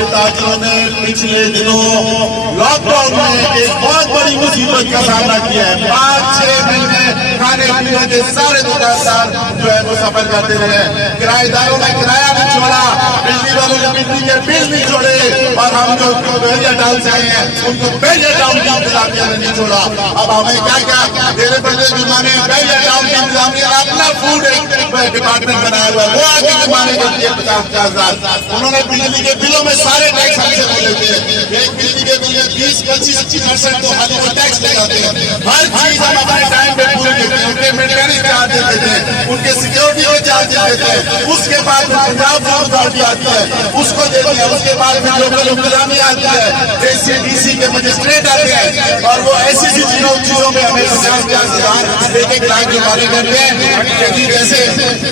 کے تاجروں نے پچھلے دنوں لاک ڈاؤن میں ایک بہت بڑی مصیبت کا سامنا کیا ہے. 5-6 مہینے کھانے پینے کے سارے دکاندار جو ہے وہ سفر کرتے رہے. کرایہ داروں نے کرایہ نہیں چھوڑا, بجلی والوں نے بجلی کے بل نہیں چھوڑے, اور ہم جو بحریہ ٹاؤن سے آئے ہیں ان کو بحریہ ٹاؤن کی انتظامیہ نے نہیں چھوڑا. اب ہمیں کیا میرے بڑے زمانے میں بحریہ ٹاؤن کی انتظامیہ نے اپنا فوڈ ڈپارٹمنٹ بنایا ہوا ہے, وہ آگے کمانے کے لیے 50,000. انہوں نے بجلی کے بلوں میں سارے ٹیکس ہم سے لے لیتے ہیں. ایک بجلی کے بل میں 20-25% تو خالی وہ ٹیکس لگاتے ہیں. ہر چیز ہم اپنے ٹائم پہ پوری دیتے ہیں. ان کے مینٹیننس چارج دیتے ہیں, ان کے سیکورٹی کے چارج دیتے ہیں. اس کے بعد پنجاب فوڈ اتھارٹی آتی ہے, اس کو دیتے ہیں. اس کے بعد پھر لوکل انتظامیہ آتی ہے, ڈی سی کے مجسٹریٹ آتے ہیں, اور وہ ایسی چیزوں میں ہمیں 50,000 ایک لاکھ جمانے کرتے ہیں. جیسے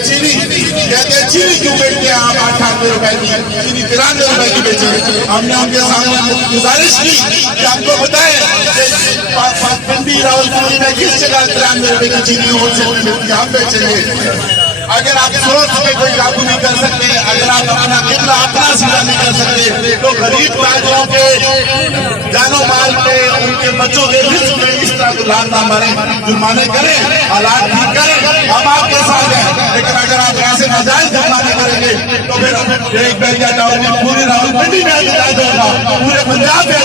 چینی کہتے ہیں, چینی کیوں بیچتے ہیں آپ 98 روپے کی, چینی 93 روپے کی بیچے. ہم نے ان کے سامنے گزارش کی کہ ہم کو بتائیں کہ پنڈی راولپنڈی میں کس جگہ 93 روپے کی چینی ہول سیل میں ملتی ہے, ہم بیچیں گے. اگر آپ سوچ کے کوئی قابو نہیں کر سکتے, اگر آپ اپنا قبلہ اپنا سیدھا نہیں کر سکتے, تو غریب تاجروں کے جانو مال پہ, ان کے بچوں کے رزق میں اس طرح لان نہ ماریں, جرمانے کریں, حالات ٹھیک کریں. ہم آپ کے ساتھ ہیں, لیکن اگر آپ ایسے ناجائز جرمانے کریں گے تو پھر ایک بحریہ ٹاؤن میں پوری راولپنڈی میں احتجاج ہوگا, پورے پنجاب میں